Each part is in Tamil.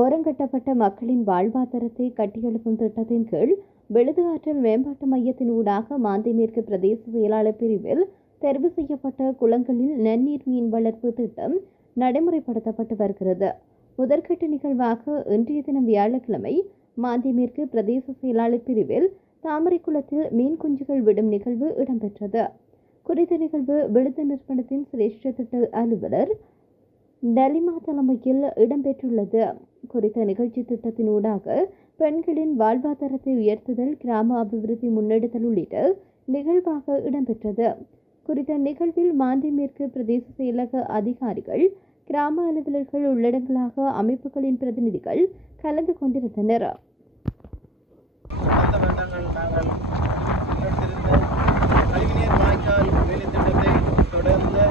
ஓரங்கட்டப்பட்ட மக்களின் வாழ்வாதாரத்தை கட்டியெழுப்பும் திட்டத்தின் கீழ் விழுது ஆற்றல் மேம்பாட்டு மையத்தின் ஊடாக மாந்தை மேற்கு பிரதேச செயலாளர் பிரிவில் தெரிவு செய்யப்பட்ட குளங்களில் நன்னீர் மீன் வளர்ப்பு திட்டம் நடைமுறைப்படுத்தப்பட்டு வருகிறது. முதற்கட்ட நிகழ்வாக இன்றைய தினம் வியாழக்கிழமை மாந்தை மேற்கு பிரதேச செயலாளர் பிரிவில் தாமரைக்குளத்தில் மீன் குஞ்சுகள் விடும் நிகழ்வு இடம்பெற்றது. குறித்த நிகழ்வு விழுது நிறுவனத்தின் சிரேஷ்ட திட்ட அலுவலர் டலிமா தலைமையில் இடம்பெற்றுள்ளது. குறித்த நிகழ்ச்சி திட்டத்தின் ஊடாக பெண்களின் வாழ்வாதாரத்தை உயர்த்துதல் கிராம அபிவிருத்தி முன்னெடுத்தல் உள்ளிட்ட நிகழ்வாக இடம்பெற்றது. குறித்த நிகழ்வில் மாந்தி மேற்கு பிரதேச செயலக அதிகாரிகள் கிராம அலுவலர்கள் உள்ளடங்கலாக அமைப்புகளின் பிரதிநிதிகள் கலந்து கொண்டிருந்தனர். தொடர்ந்து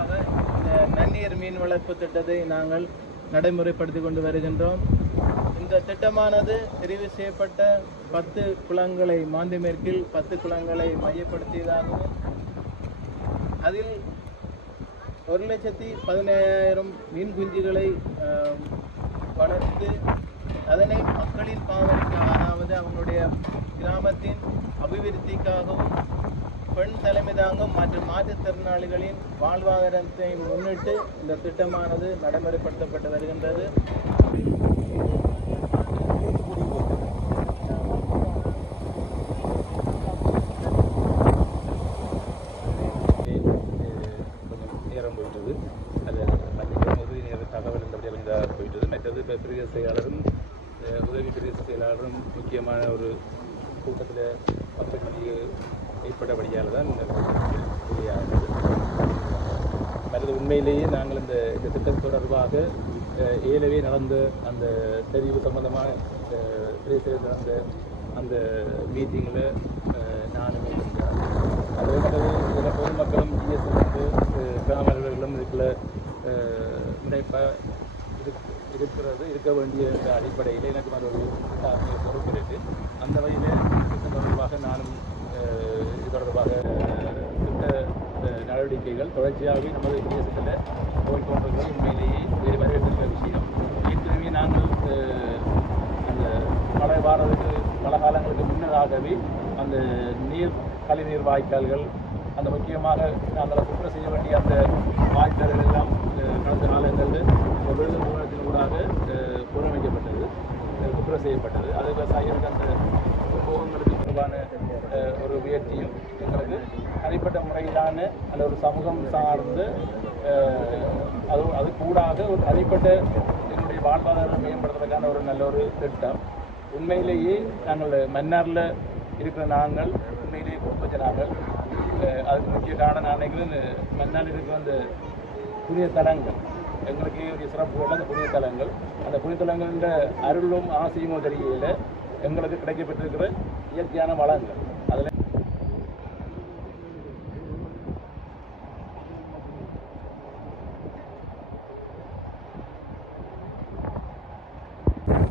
அதன் இந்த நன்னீர் மீன் வளர்ப்பு திட்டத்தை நாங்கள் நடைமுறைப்படுத்தி கொண்டு வருகின்றோம். இந்த திட்டமானது தெரிவு செய்யப்பட்ட பத்து குளங்களை மாந்தி மேற்கில் பத்து குளங்களை மையப்படுத்தியதாகவும் அதில் ஒரு லட்சத்தி பதினேழாயிரம் மீன் குஞ்சுகளை வளர்த்து அதனை மக்களின் பாவனைக்காக அதாவது அவங்களுடைய கிராமத்தின் அபிவிருத்திக்காகவும் பெண் தலைமை தாங்கும் மற்றும் மாற்றுத்திறனாளிகளின் வாழ்வாதாரத்தை முன்னிட்டு இந்த திட்டமானது நடைமுறைப்படுத்தப்பட்டு வருகின்றது. கொஞ்சம் நேரம் போயிட்டது அது மன்னிக்கவும் உதவி நேர தகவல் இருந்தபடியாக கொஞ்சம் இதாக போயிட்டது மற்றது இப்போ பிரதேச செயலாளரும் உதவி பிரதேச செயலாளரும் முக்கியமான ஒரு கூட்டத்தில் பத்து மணிக்கு ஏற்பட்டபடியால் தான் இந்த உண்மையிலேயே நாங்கள் இந்த இந்த திட்டம் தொடர்பாக ஏழவே ஏலவே நடந்த அந்த தெரிவு சம்பந்தமான அந்த நடந்த அந்த மீட்டிங்கில் நானும் அதே அது இதில் பொதுமக்களும் ஜிஎஸ் வந்து கிராம அலுவலர்களும் இதுக்குள்ள முனைப்பாக இருக்கிறது இருக்க வேண்டிய அடிப்படையில் எனக்கு மறுபடியும் ஒரு பொறுப்பு இருக்குது அந்த வகையில் இது தொடர்பாக நானும் அஹ், இது தொடர்பாக அஹ், திட்ட அஹ், நடவடிக்கைகள் தொடர்ச்சியாகவே நமது தேசத்தில் போய்கொண்டிருக்கிறது உண்மையிலேயே வேறு வரவேற்கிற விஷயம். ஏற்கனவே நாங்கள் அந்த மழை வாரதுக்கு பல காலங்களுக்கு முன்னதாகவே அந்த நீர் கழிநீர் வாய்க்கால்கள் அந்த முக்கியமாக நாங்கள் குற்றம் செய்ய வேண்டிய அந்த வாய்க்கால்கள் எல்லாம் கடந்த காலங்களில் விருது நிறுவனத்தின் ஊடாக புனரமைக்கப்பட்டது குற்றம் செய்யப்பட்டது. அது விவசாயிகளுக்கு அந்த போகங்களுக்கு தொடர்பான ஒரு முயற்சியும் தனிப்பட்ட முறையிலான அந்த ஒரு சமூகம் சார்ந்து அது அது கூடாக ஒரு தனிப்பட்ட என்னுடைய வாழ்வாதாரம் மேம்படுத்துறதுக்கான ஒரு நல்ல ஒரு திட்டம். உண்மையிலேயே நாங்கள் மன்னாரில் இருக்கிற நாங்கள் உண்மையிலேயே குடும்ப நாங்கள். அதுக்கு முக்கிய காரணம் நான் நினைக்கிறேன் இந்த இருக்கிற அந்த புதிய தலங்கள். எங்களுக்கு ஒரு சிறப்புகள் அந்த புதிய தலங்கள். அந்த புதிய தலங்களின் அருளும் ஆசையும் தெரியல. எங்களுக்கு கிடைக்கப்பட்டிருக்கிற இயற்கையான வளங்கள். அதில்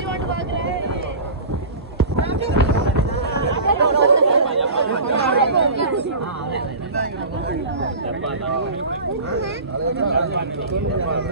हाँ, हाँ, हाँ।